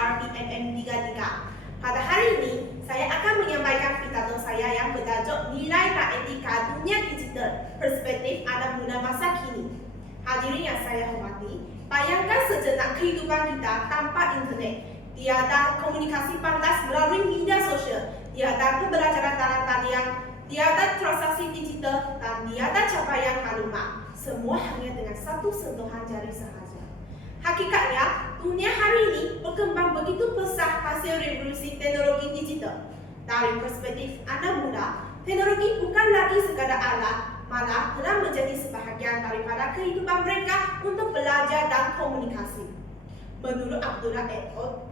RPMM 33. Pada hari ini, saya akan menyampaikan pidato saya yang bertajuk Nilai dan Etika Dunia Digital, Perspektif Anak Muda Masa Kini. Hadirin yang saya hormati, bayangkan sejenak kehidupan kita tanpa internet. Tiada komunikasi pantas melalui media sosial, tiada pembelajaran dalam talian, tiada transaksi digital, dan tiada capaian maklumat. Semua hanya dengan satu sentuhan jari sahaja. Hakikatnya, dunia hari ini berkembang begitu pesat hasil revolusi teknologi digital. Dari perspektif anak muda, teknologi bukan lagi sekadar alat, malah telah menjadi sebahagian daripada kehidupan mereka untuk belajar dan komunikasi. Menurut Abdullah et al.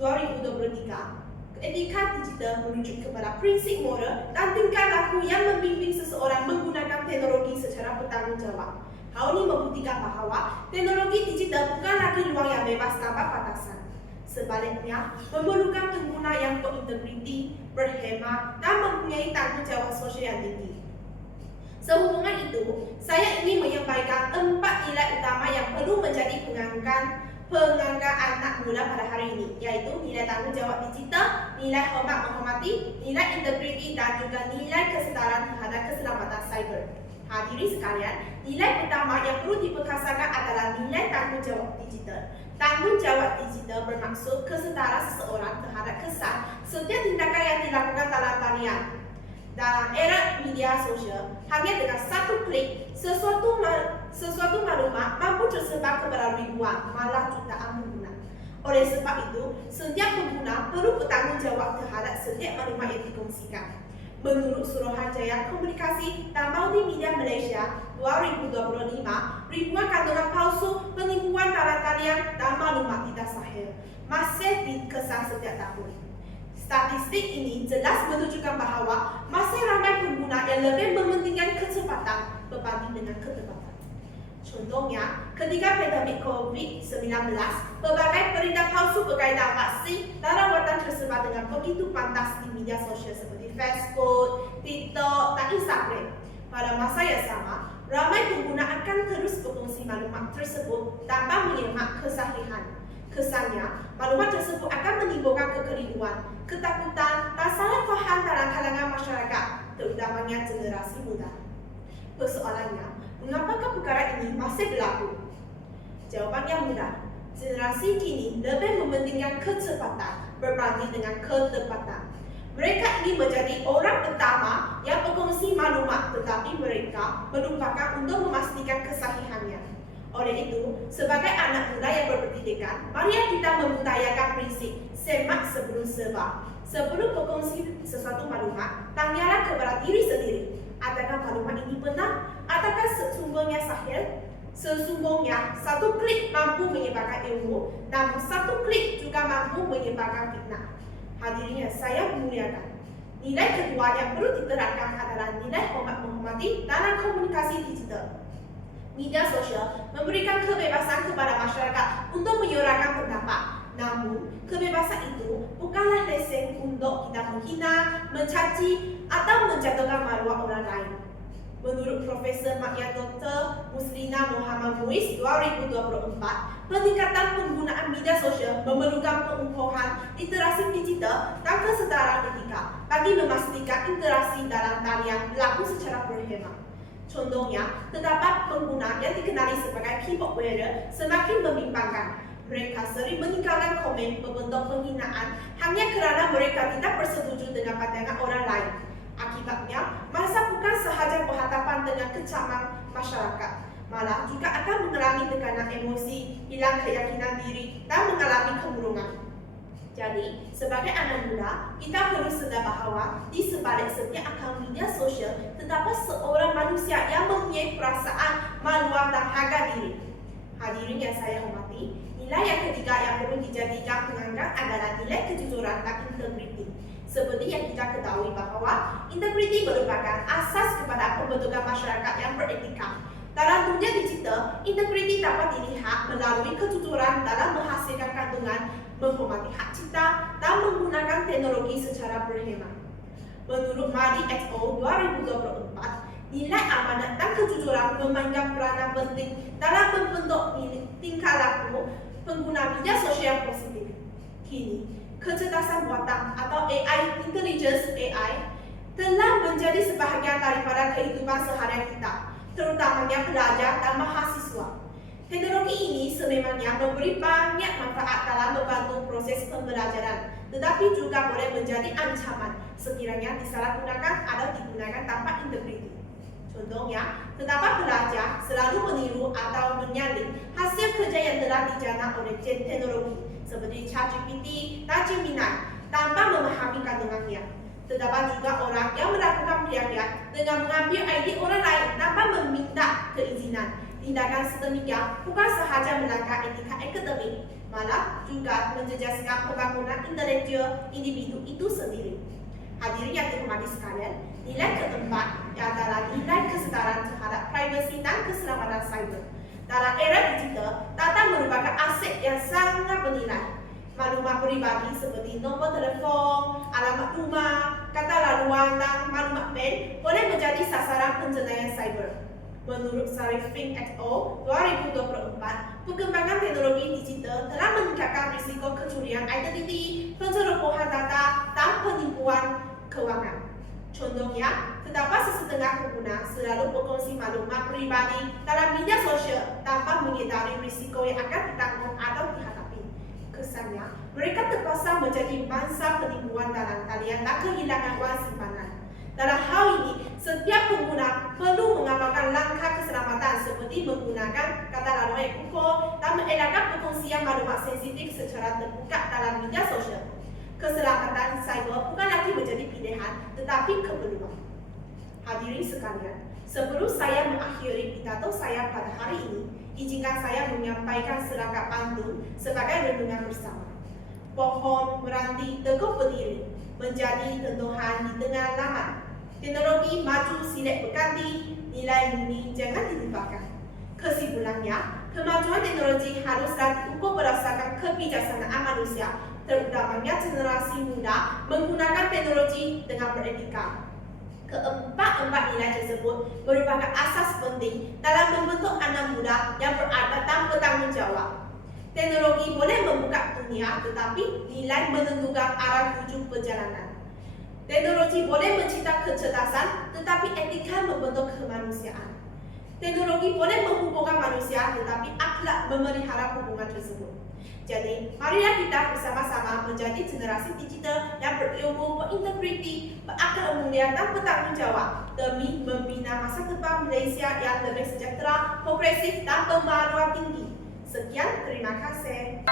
2023, etika digital merujuk kepada prinsip moral dan tingkah laku yang membimbing seseorang menggunakan teknologi secara bertanggungjawab. Hal ini membuktikan bahawa teknologi digital bukan lagi ruang yang bebas tanpa batasan. Sebaliknya, memerlukan pengguna yang berintegriti, berhemat, dan mempunyai tanggungjawab sosial yang tinggi. Sehubungan itu, saya ingin menyampaikan 4 nilai utama yang perlu menjadi pengangkat anak muda pada hari ini, yaitu nilai tanggungjawab digital, nilai hormat menghormati, nilai integriti, dan juga nilai kesetaraan terhadap keselamatan cyber. Hadirin sekalian, nilai pertama yang perlu diperkasakan adalah nilai tanggungjawab digital. Tanggungjawab digital bermaksud kesetaraan seseorang terhadap kesan setiap tindakan yang dilakukan dalam talian. Dalam era media sosial, hanya dengan satu klik, sesuatu maklumat mampu tersebar kepada ribuan, malah jutaan pengguna. Oleh sebab itu, setiap pengguna perlu bertanggungjawab terhadap setiap maklumat yang dikongsikan. Menurut Suruhanjaya Komunikasi dan Multimedia Malaysia 2025, ribuan kantongan palsu, penipuan dalam talian dan maklumat tidak sahih masih dikesan setiap tahun. Statistik ini jelas menunjukkan bahawa masih ramai pengguna yang lebih mementingkan kecepatan berbanding dengan ketepatan. Contohnya, ketika pandemik COVID-19, berbagai berita palsu berkaitan vaksin dan rawatan tersebar dengan begitu pantas di media sosial seperti Facebook, TikTok, dan Instagram. Pada masa yang sama, ramai pengguna akan terus berkongsi maklumat tersebut tanpa menyemak kesahihan. Kesannya, maklumat tersebut akan menimbulkan kekeliruan, ketakutan, dan salah faham dalam kalangan masyarakat, terutamanya generasi muda. Persoalannya, mengapakah perkara ini masih berlaku? Jawapannya mudah. Generasi kini lebih mementingkan kecepatan berbanding dengan ketepatan. Mereka ingin menjadi orang pertama yang berkongsi maklumat, tetapi mereka melupakan untuk memastikan kesahihannya. Oleh itu, sebagai anak muda yang berpendidikan, mari kita membudayakan prinsip semak sebelum sebar. Sebelum berkongsi sesuatu maklumat, tanyalah kepada diri sendiri. Adakah maklumat ini benar? Adakah sesungguhnya sahih? Sesungguhnya, satu klik mampu menyebarkan ilmu, namun satu klik juga mampu menyebarkan fitnah. Hadirin yang saya muliakan, nilai kedua yang perlu diterapkan adalah nilai hormat menghormati dalam komunikasi digital. Media sosial memberikan kebebasan kepada masyarakat untuk menyuarakan pendapat. Namun, kebebasan itu bukanlah lesen untuk kita menghina, mencaci, atau menjatuhkan maruah orang lain. Menurut Profesor Makia Dr. Muslina Muhammad Muiz 2024, peningkatan penggunaan media sosial memerlukan pengukuhan literasi digital dan kesetaraan etika bagi memastikan interaksi dalam talian berlaku secara berhemat. Contohnya, terdapat pengguna yang dikenali sebagai keyboard warrior semakin membimbangkan. Mereka sering meninggalkan komen berbentuk penghinaan hanya kerana mereka tidak bersetuju dengan pandangan orang lain. Akibatnya, masa bukan sahaja berhadapan dengan kecaman masyarakat, malah juga akan mengalami tekanan emosi, hilang keyakinan diri, dan mengalami kemurungan. Jadi, sebagai anak muda, kita perlu sedar bahawa di sebalik setiap akaun media sosial terdapat seorang manusia yang mempunyai perasaan, maluah, dan harga diri. Hadirin yang saya hormati, nilai yang ketiga yang perlu dijadikan pengangkat adalah nilai kejujuran dan integriti. Seperti yang kita ketahui bahawa integriti merupakan asas kepada pembentukan masyarakat yang beretika. Dalam dunia digital, integriti dapat dilihat melalui kejujuran dalam menghasilkan kandungan, menghormati hak cipta, dan menggunakan teknologi secara berhemat. Menurut Madi et al. 2024, nilai amanat dan kejujuran memainkan peranan penting dalam membentuk tingkah laku pengguna media sosial positif. kecerdasan buatan atau AI, intelligence AI, telah menjadi sebahagian daripada kehidupan seharian kita, terutamanya pelajar dan mahasiswa. Teknologi ini sememangnya memberi banyak manfaat dalam membantu proses pembelajaran, tetapi juga boleh menjadi ancaman sekiranya disalahgunakan atau digunakan tanpa integriti. Contohnya, terdapat pelajar selalu meniru atau menyalin hasil kerja yang telah dijana oleh teknologi seperti ChatGPT dan Gemini tanpa memahami kandungannya. Terdapat juga orang yang melakukan plagiat dengan mengambil idea orang lain tanpa meminta keizinan. Tindakan sedemikian bukan sahaja melanggar etika akademik, malah juga menjejaskan pembangunan intelektual individu itu sendiri. Hadirin yang dihormati sekalian, nilai keempat adalah nilai kesetaraan terhadap privasi dan keselamatan cyber. Dalam era digital, data merupakan aset yang sangat bernilai. Maklumat peribadi seperti nombor telefon, alamat rumah, kata laluan dan maklumat bank boleh menjadi sasaran penjenayah cyber. Menurut Sarifin et al. 2024, perkembangan teknologi digital telah meningkatkan risiko kecurian identiti, pencerobohan data, dan penipuan kewangan. Contohnya, terdapat sesetengah pengguna selalu berkongsi maklumat peribadi dalam media sosial tanpa menyedari risiko yang akan ditanggung atau dihadapi. Kesannya, mereka terpaksa menjadi mangsa penipuan dalam talian dan kehilangan wang simpanan. Dalam hal ini, setiap pengguna perlu mengamalkan langkah keselamatan seperti menggunakan kata laluan yang kukuh dan mengelakkan perkongsian maklumat sensitif secara terbuka dalam media sosial. Keselamatan cyber bukan lagi menjadi pilihan, tetapi keperluan. Hadirin sekalian, sebelum saya mengakhiri pidato saya pada hari ini, izinkan saya menyampaikan serangkap pantun sebagai renungan bersama. Pohon meranti teguh berdiri, menjadi tentuhan di tengah laman. Teknologi maju silek berganti, nilai murni jangan dilupakan. Kesimpulannya, kemajuan teknologi haruslah diukur berdasarkan kebijaksanaan manusia, terutamanya generasi muda menggunakan teknologi dengan beretika. Keempat-empat nilai tersebut merupakan asas penting dalam membentuk anak muda yang beradab dan bertanggung jawab. Teknologi boleh membuka dunia, tetapi nilai menentukan arah tuju perjalanan. Teknologi boleh mencipta kecerdasan, tetapi etika membentuk kemanusiaan. Teknologi boleh menghubungkan manusia, tetapi akhlak memelihara hubungan tersebut. Jadi, marilah kita bersama-sama menjadi generasi digital yang berilmu, berintegriti, berakal mulia dan bertanggung jawab demi membina masa depan Malaysia yang lebih sejahtera, progresif dan bermaruah tinggi. Sekian, terima kasih.